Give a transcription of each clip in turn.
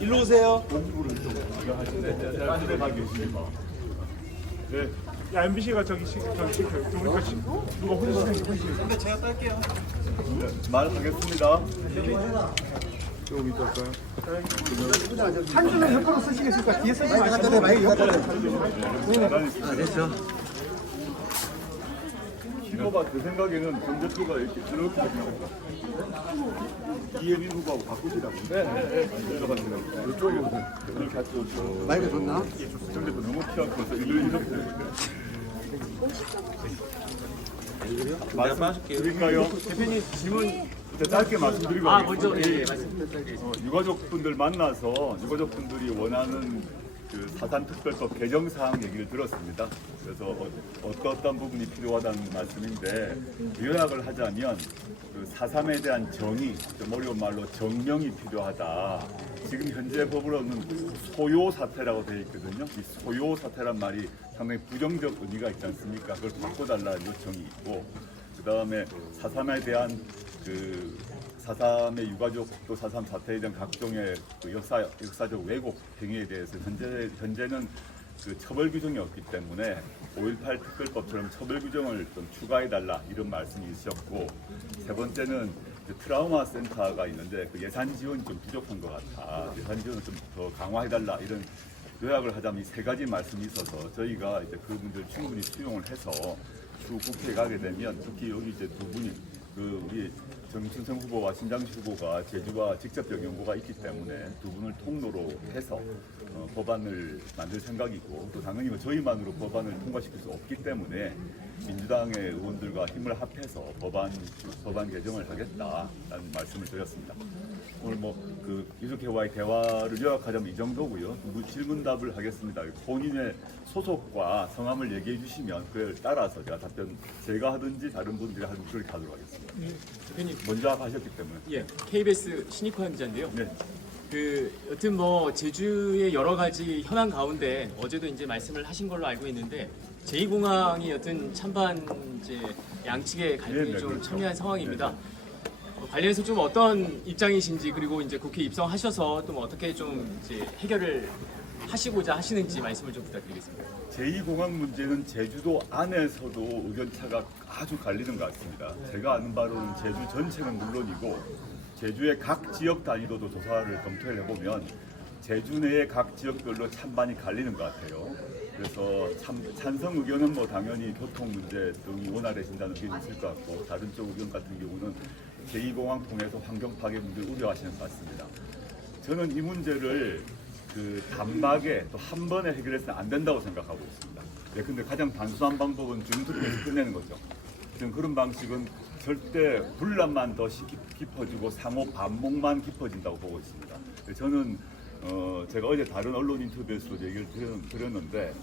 일로 오세요. 네. 야, MBC가 저기 누가 혼신해. 선배 제가 딸게요. 말하겠습니다. 한줄은 옆으로 쓰시겠습니까? 뒤에 쓰지 마시고 많이 옆으로. 됐죠. 신호가 제 생각에는 전 대표가 이렇게 생각합니다. 이혜민 후보하고 바꾸시라고. 네. 이쪽에서 이렇게 같이 오죠. 마이크 좋나? 전 대표 너무 키워서 이렇게 말씀드릴까요? 대표님 질문 짧게 말씀드리고 먼저 말씀드릴게요. 유가족분들 만나서 유가족분들이 원하는 그 사산특별법 개정 사항 얘기를 들었습니다. 그래서 어떤 부분이 필요하다는 말씀인데 요약을 하자면 그 4.3에 대한 정의, 좀 어려운 말로 정명이 필요하다. 지금 현재 법으로는 소요 사태라고 되어 있거든요. 이 소요 사태란 말이 상당히 부정적 의미가 있지 않습니까? 그걸 바꿔달라는 요청이 있고, 그 다음에 4.3에 대한 그 4.3의 유가족 또 4.3 사태에 대한 각종의 그 역사적 왜곡 행위에 대해서 현재는 그 처벌 규정이 없기 때문에 5.18 특별법처럼 처벌 규정을 좀 추가해달라 이런 말씀이 있으셨고, 세 번째는 그 트라우마 센터가 있는데 그 예산 지원이 좀 부족한 것 같아. 예산 지원을 좀 더 강화해달라 이런 요약을 하자면 이 세 가지 말씀이 있어서 저희가 이제 그 문제를 충분히 수용을 해서 추후 국회에 가게 되면 특히 여기 이제 두 분이 그 우리 정춘성 후보와 신장식 후보가 제주와 직접적 연고가 있기 때문에 두 분을 통로로 해서 법안을 만들 생각이고, 또 당연히 저희만으로 법안을 통과시킬 수 없기 때문에 민주당의 의원들과 힘을 합해서 법안 개정을 하겠다라는 말씀을 드렸습니다. 오늘 그 유석회와의 대화를 요약하자면 이 정도고요. 질문답을 하겠습니다. 본인의 소속과 성함을 얘기해 주시면 그걸 따라서 제가 하든지 다른 분들이 하든지 그렇게 하도록 하겠습니다. 대표님 먼저 하셨기 때문에. KBS 신익환 기자인데요. 네. 여튼 제주의 여러 가지 현안 가운데 어제도 이제 말씀을 하신 걸로 알고 있는데 제2공항이 여튼 찬반 이제 양측의 갈등이 좀 그렇죠. 첨예한 상황입니다. 관련해서 좀 어떤 입장이신지, 그리고 이제 국회 입성하셔서 또 어떻게 좀 이제 해결을 하시고자 하시는지 말씀을 좀 부탁드리겠습니다. 제2공항 문제는 제주도 안에서도 의견차가 아주 갈리는 것 같습니다. 제가 아는 바로는 제주 전체는 물론이고 제주의 각 지역 단위로도 조사를 검토를 해보면 제주 내의 각 지역별로 찬반이 갈리는 것 같아요. 그래서 찬성 의견은 당연히 교통 문제 등이 원활해진다는 의견이 있을 것 같고, 다른 쪽 의견 같은 경우는 제2공항 통해서 환경 파괴 문제를 우려하시는 것 같습니다. 저는 이 문제를 그 단박에 또 한 번에 해결해서는 안 된다고 생각하고 있습니다. 근데 가장 단순한 방법은 주민투표에서 끝내는 거죠. 저는 그런 방식은 절대 분란만 더 깊어지고 상호 반목만 깊어진다고 보고 있습니다. 저는 제가 어제 다른 언론 인터뷰에서도 얘기를 드렸는데,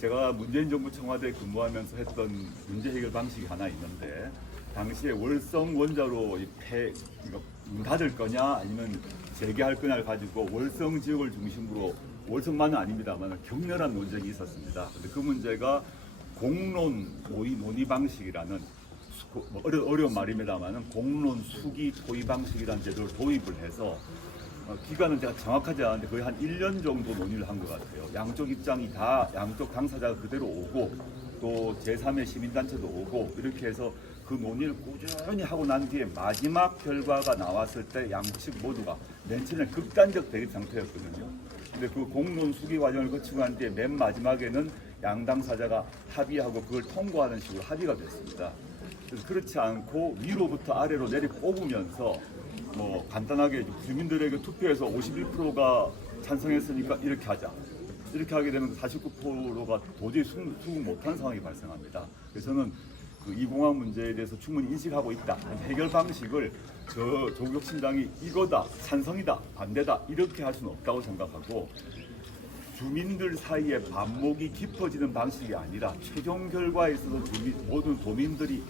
제가 문재인 정부 청와대에 근무하면서 했던 문제 해결 방식이 하나 있는데, 당시에 월성 원자로 이거 문 닫을 거냐 아니면 재개할 거냐를 가지고 월성 지역을 중심으로, 월성만은 아닙니다만 격렬한 논쟁이 있었습니다. 근데 그 문제가 공론 논의 방식이라는 어려운 말입니다만 공론 수기 토의 방식이라는 제도를 도입을 해서 기간은 제가 정확하지 않은데 거의 한 1년 정도 논의를 한 것 같아요. 양쪽 입장이 다, 양쪽 당사자가 그대로 오고 또 제3의 시민단체도 오고 이렇게 해서 그 논의를 꾸준히 하고 난 뒤에 마지막 결과가 나왔을 때 양측 모두가 맨 처음에 극단적 대립 상태였거든요. 근데 그 공론 수기 과정을 거치고 난 뒤에 맨 마지막에는 양 당사자가 합의하고 그걸 통과하는 식으로 합의가 됐습니다. 그래서 그렇지 않고 위로부터 아래로 내리 뽑으면서 간단하게 주민들에게 투표해서 51%가 찬성했으니까 이렇게 하자. 이렇게 하게 되면 49%가 도저히 수긍 못한 상황이 발생합니다. 그래서 저는 그 이 공항 문제에 대해서 충분히 인식하고 있다. 해결 방식을 조국혁신당이 이거다, 찬성이다, 반대다 이렇게 할 수는 없다고 생각하고, 주민들 사이에 반목이 깊어지는 방식이 아니라 최종 결과에 있어서 모든 도민들이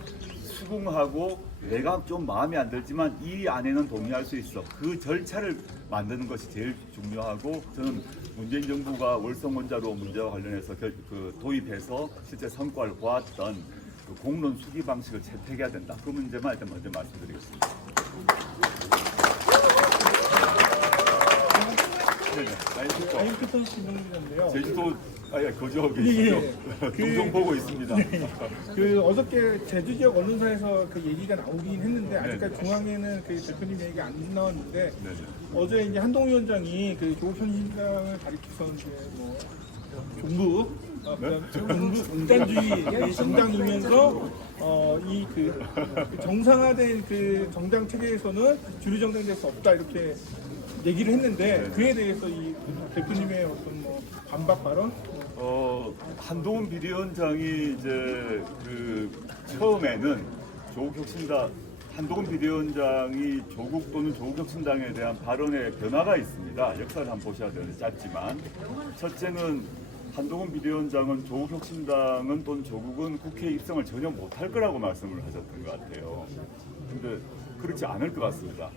수긍하고 내가 좀 마음에 안 들지만 이 안에는 동의할 수 있어. 그 절차를 만드는 것이 제일 중요하고, 저는 문재인 정부가 월성 원자로 문제와 관련해서 도입해서 실제 성과를 보았던 그 공론 수기 방식을 채택해야 된다. 그 문제만 일단 먼저 말씀드리겠습니다. 네네. 라인슈퍼. 아임크톤 신동기인데요. 제주도 아예 거주하고 예, 계시죠? 예. 종종 보고 있습니다. 그 어저께 제주 지역 언론사에서 그 얘기가 나오긴 했는데 아직까지 네. 중앙에는 그 대표님 얘기가 안 나왔는데 네네. 어제 이제 한동훈 위원장이 그 조국 현 시장을 가리켜서 이제 뭐 종부 종부 공단주의 정당이면서 이 그 정상화된 그 정당 체계에서는 주류 정당이 될 수 없다 이렇게 얘기를 했는데 그에 대해서 이 대표님의 어떤 뭐 반박 발언 한동훈 비대위원장이 이제 그 처음에는 조국혁신당 한동훈 비대위원장이 조국 또는 조국혁신당에 대한 발언에 변화가 있습니다. 역사를 한번 보셔야 되는데 짧지만 첫째는 한동훈 비대위원장은 조국혁신당은 또는 조국은 국회에 입성을 전혀 못할 거라고 말씀을 하셨던 것 같아요. 근데 그렇지 않을 것 같습니다.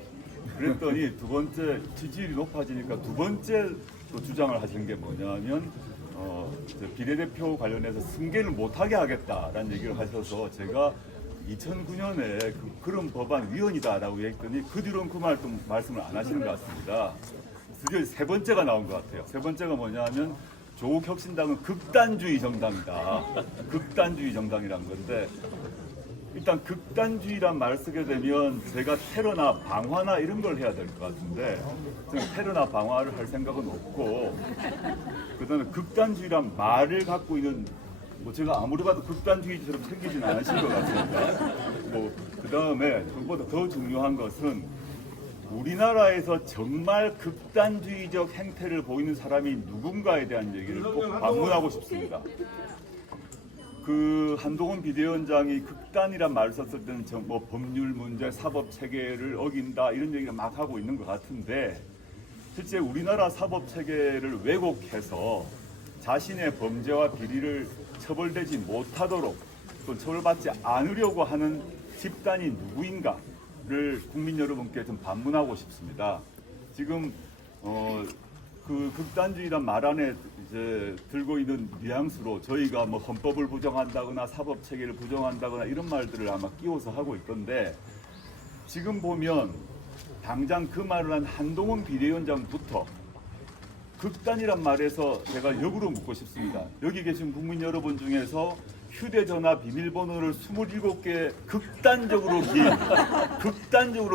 그랬더니 두 번째 지지율이 높아지니까 두 번째 또 주장을 하신 게 뭐냐면 비례대표 관련해서 승계를 못하게 하겠다라는 얘기를 하셔서 제가 2009년에 그런 법안 위원이다라고 했더니 그 뒤로는 그 말씀을 안 하시는 것 같습니다. 드디어 세 번째가 나온 것 같아요. 세 번째가 뭐냐면 조국혁신당은 극단주의 정당이다. 극단주의 정당이란 건데 일단 극단주의란 말 쓰게 되면 제가 테러나 방화나 이런 걸 해야 될 것 같은데 저는 테러나 방화를 할 생각은 없고 그다음에 극단주의란 말을 갖고 있는 뭐 제가 아무리 봐도 극단주의처럼 생기진 않으신 것 같습니다. 뭐 그다음에 그것보다 더 중요한 것은 우리나라에서 정말 극단주의적 행태를 보이는 사람이 누군가에 대한 얘기를 꼭 반문하고 싶습니다. 그 한동훈 비대위원장이 극단이란 말을 썼을 때는 뭐 법률 문제, 사법 체계를 어긴다 이런 얘기를 막 하고 있는 것 같은데 실제 우리나라 사법 체계를 왜곡해서 자신의 범죄와 비리를 처벌되지 못하도록 또 처벌받지 않으려고 하는 집단이 누구인가를 국민 여러분께 좀 반문하고 싶습니다. 지금 그 극단주의란 말 안에 이제 들고 있는 뉘앙스로 저희가 뭐 헌법을 부정한다거나 사법 체계를 부정한다거나 이런 말들을 아마 끼워서 하고 있던데 지금 보면 당장 그 말을 한 한동훈 비대위원장부터 극단이란 말에서 제가 역으로 묻고 싶습니다. 여기 계신 국민 여러분 중에서 휴대전화 비밀번호를 27개 극단적으로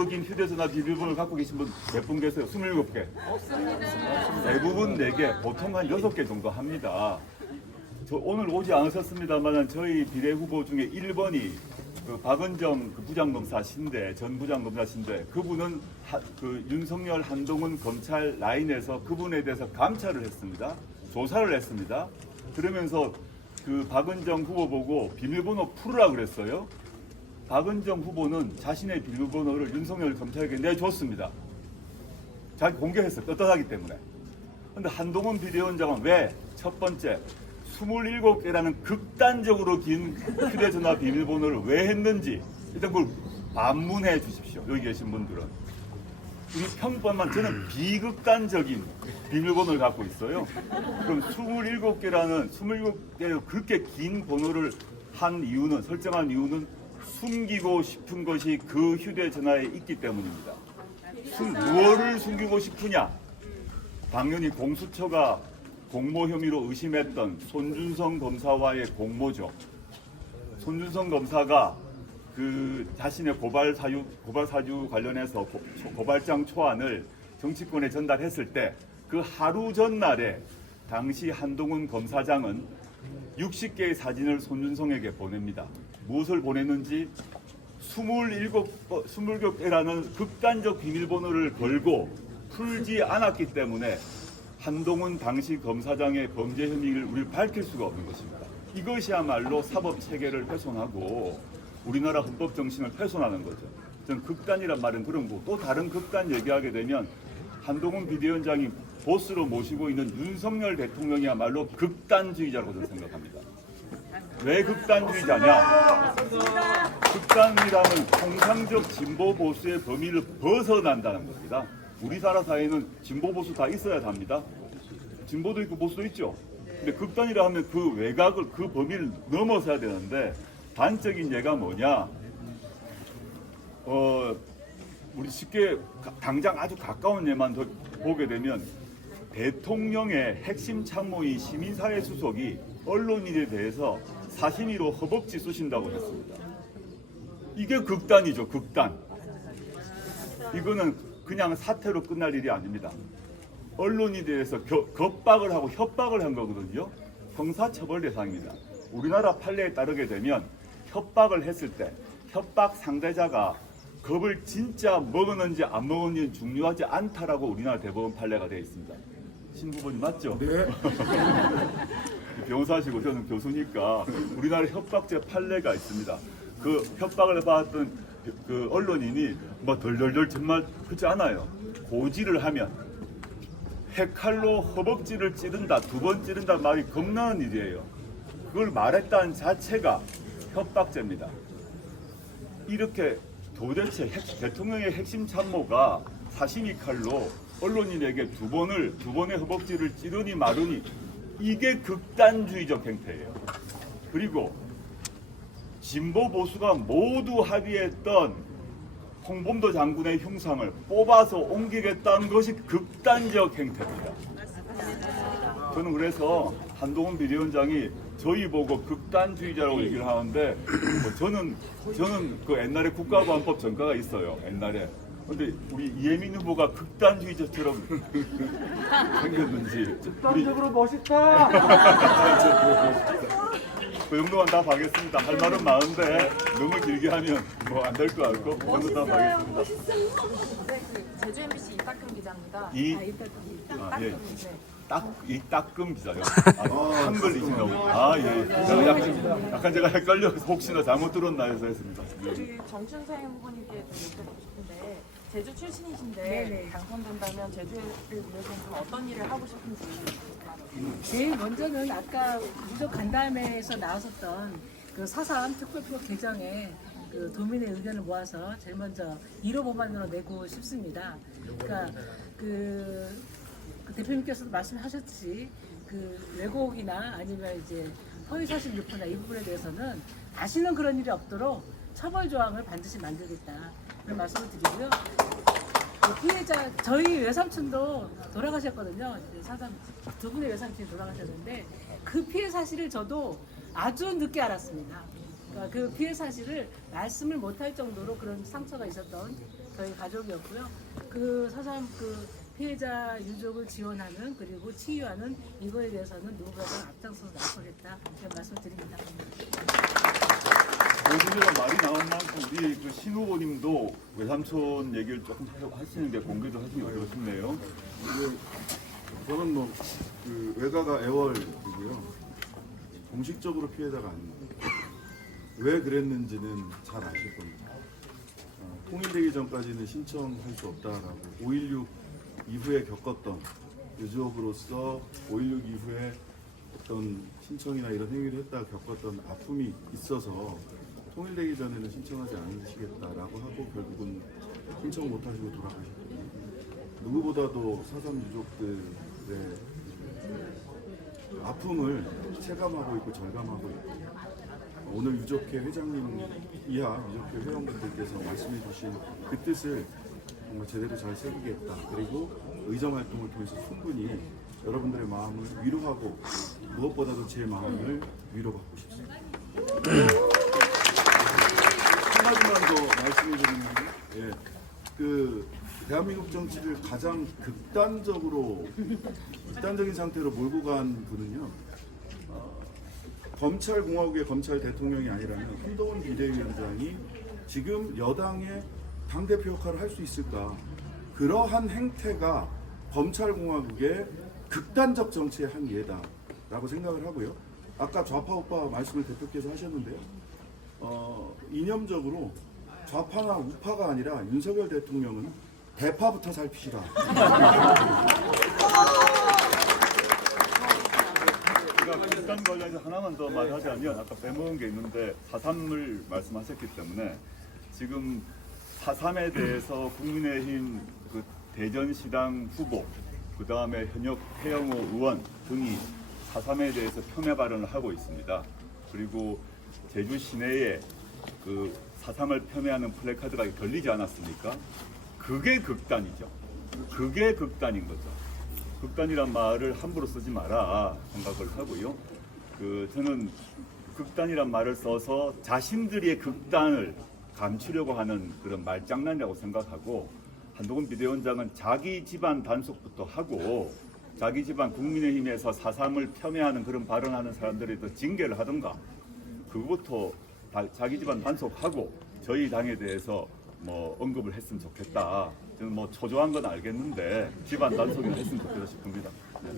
긴 휴대전화 비밀번호를 갖고 계신 분 몇 분 계세요? 27개? 없습니다. 대부분 4개, 보통 한 6개 정도 합니다. 저 오늘 오지 않으셨습니다만 저희 비례후보 중에 1번이 그 박은정 그 부장검사신데 전 부장검사신데 그분은 그 윤석열 한동훈 검찰 라인에서 그분에 대해서 감찰을 했습니다. 조사를 했습니다. 그러면서 그 박은정 후보 보고 비밀번호 풀으라 그랬어요. 박은정 후보는 자신의 비밀번호를 윤석열 검찰에게 내줬습니다. 자기 공개했어요. 떳떳하기 때문에. 그런데 한동훈 비대위원장은 왜 첫 번째 27개라는 극단적으로 긴 휴대전화 비밀번호를 왜 했는지 일단 그걸 반문해 주십시오. 여기 계신 분들은. 이 평범한 저는 비극단적인 비밀번호를 갖고 있어요. 그럼 27개의 그렇게 긴 번호를 한 이유는 설정한 이유는 숨기고 싶은 것이 그 휴대전화에 있기 때문입니다. 무엇을 숨기고 싶으냐? 당연히 공수처가 공모 혐의로 의심했던 손준성 검사와의 공모죠. 손준성 검사가 그 자신의 고발 사유 관련해서 고발장 초안을 정치권에 전달했을 때 그 하루 전날에 당시 한동훈 검사장은 60개의 손준성에게 보냅니다. 무엇을 보냈는지 27개라는 극단적 비밀번호를 걸고 풀지 않았기 때문에 한동훈 당시 검사장의 범죄 혐의를 우리 밝힐 수가 없는 것입니다. 이것이야말로 사법 체계를 훼손하고 우리나라 헌법 정신을 훼손하는 거죠. 저는 극단이란 말은 그런 거고 또 다른 극단 얘기하게 되면 한동훈 비대위원장이 보스로 모시고 있는 윤석열 대통령이야말로 극단주의자라고 저는 생각합니다. 왜 극단주의자냐? 극단이라는 통상적 진보 보수의 범위를 벗어난다는 겁니다. 우리나라 사회는 진보 보수 다 있어야 합니다. 진보도 있고 보수도 있죠. 근데 극단이라 하면 그 외곽을 그 범위를 넘어서야 되는데 단적인 예가 뭐냐? 우리 쉽게 당장 아주 가까운 예만 보게 되면 대통령의 핵심 참모인 시민사회 수석이 언론인에 대해서 사심위로 허벅지 쑤신다고 했습니다. 이게 극단이죠, 극단. 이거는 그냥 사태로 끝날 일이 아닙니다. 언론인에 대해서 겁박을 하고 협박을 한 거거든요. 형사처벌 대상입니다. 우리나라 판례에 따르게 되면 협박을 했을 때 협박 상대자가 겁을 진짜 먹었는지 안 먹었는지 중요하지 않다라고 우리나라 대법원 판례가 되어 있습니다. 신 후보님 맞죠? 네. 변호사시고 저는 교수니까 우리나라 협박죄 판례가 있습니다. 그 협박을 받았던 그 언론인이 뭐 덜덜덜 정말 그렇지 않아요. 고지를 하면 핵칼로 허벅지를 찌른다, 2번 찌른다 말이 겁나는 일이에요. 그걸 말했다는 자체가 협박죄입니다. 이렇게 도대체 대통령의 핵심 참모가 사심이 칼로 언론인에게 두 번의 허벅지를 찌르니 마르니 이게 극단주의적 행태예요. 그리고 진보 보수가 모두 합의했던 홍범도 장군의 흉상을 뽑아서 옮기겠다는 것이 극단적 행태입니다. 저는 그래서 한동훈 비대위원장이 저희 보고 극단주의자라고 얘기를 하는데 저는 그 옛날에 국가보안법 전과가 있어요. 옛날에. 근데 우리 이혜민 후보가 극단주의자처럼 생겼는지 극단적으로 멋있다. 그 정도만 다 하겠습니다. 할 말은 많은데 너무 길게 하면 뭐 안 될 것 같고 그 정도 다 하겠습니다. 네, 그 제주 MBC 이따금 기자입니다. 이- 이따금. 예. 네. 이 따끔 기자요. 한글이신가요? 아 예. 약간 제가 헷갈려서 혹시나 잘못 들었나 해서 했습니다. 네. 그 정춘생 후보님께 좀 여쭤보고 싶은데 제주 출신이신데 네네. 당선된다면 제주를 위해서 좀 어떤 일을 하고 싶은지. 제일 먼저는 아까 무적 간담회에서 나왔었던 그 4.3 특별법 개정에 그 도민의 의견을 모아서 제일 먼저 1호 법안으로 내고 싶습니다. 그러니까 그 대표님께서도 말씀하셨듯이 그 왜곡이나 아니면 이제 허위사실 유포나 이 부분에 대해서는 다시는 그런 일이 없도록 처벌 조항을 반드시 만들겠다 그런 말씀을 드리고요. 그 피해자 저희 외삼촌도 돌아가셨거든요. 사상 두 분의 외삼촌이 돌아가셨는데 그 피해 사실을 저도 아주 늦게 알았습니다. 그러니까 그 피해 사실을 말씀을 못할 정도로 그런 상처가 있었던 저희 가족이었고요. 그 사상 그 피해자 유족을 지원하는 그리고 치유하는 이거에 대해서는 누구보다 앞장서서 나서겠다 이런 말씀드립니다. 요즘에 말이 나온 만큼 우리 그 신 후보님도 외삼촌 얘기를 조금 하시는 게 공개도 하시는 게 어떻네요. 저는 뭐 그 외가가 애월이고요. 공식적으로 피해자가 아닙니다. 왜 그랬는지는 잘 아실 겁니다. 통일되기 전까지는 신청할 수 없다라고 5.16 이후에 겪었던 유족으로서 5.16 이후에 어떤 신청이나 이런 행위를 했다가 겪었던 아픔이 있어서 통일되기 전에는 신청하지 않으시겠다라고 하고 결국은 신청 못하시고 돌아가셨거든요. 누구보다도 4.3 유족들의 아픔을 체감하고 있고 절감하고 있고 오늘 유족회 회장님 이하 유족회 회원분들께서 말씀해 주신 그 뜻을 정말 제대로 잘 새기겠다. 그리고 의정 활동을 통해서 충분히 여러분들의 마음을 위로하고 무엇보다도 제 마음을 위로받고 싶습니다. 한 가지만 더 말씀해 드리면 그 대한민국 정치를 가장 극단적인 상태로 몰고 간 분은요. 검찰공화국의 검찰 대통령이 아니라면 한동훈 비대위원장이 지금 여당의 당대표 역할을 할 수 있을까? 그러한 행태가 검찰공화국의 극단적 정치의 한 예다라고 생각을 하고요. 아까 좌파 우파 말씀을 대표께서 하셨는데요. 이념적으로 좌파나 우파가 아니라 윤석열 대통령은 대파부터 살피시라. 극단 관련해서 하나만 더 말하자면 아까 빼먹은 게 있는데 4.3을 말씀하셨기 때문에 지금 4.3에 대해서 국민의힘 그 대전시당 후보 그 다음에 현역 태영호 의원 등이 4.3에 대해서 폄훼 발언을 하고 있습니다. 그리고 제주 시내에 그 4.3을 폄훼하는 플래카드가 걸리지 않았습니까? 그게 극단이죠. 그게 극단인 거죠. 극단이란 말을 함부로 쓰지 마라 생각을 하고요. 저는 극단이란 말을 써서 자신들의 극단을 감추려고 하는 그런 말장난이라고 생각하고, 한동훈 비대위원장은 자기 집안 단속부터 하고 자기 집안 국민의힘에서 4.3을 폄훼하는 그런 발언하는 사람들에 더 징계를 하든가, 그것부터 자기 집안 단속하고 저희 당에 대해서 뭐 언급을 했으면 좋겠다. 저는 뭐 초조한 건 알겠는데 집안 단속을 했으면 좋겠다 싶습니다. 네.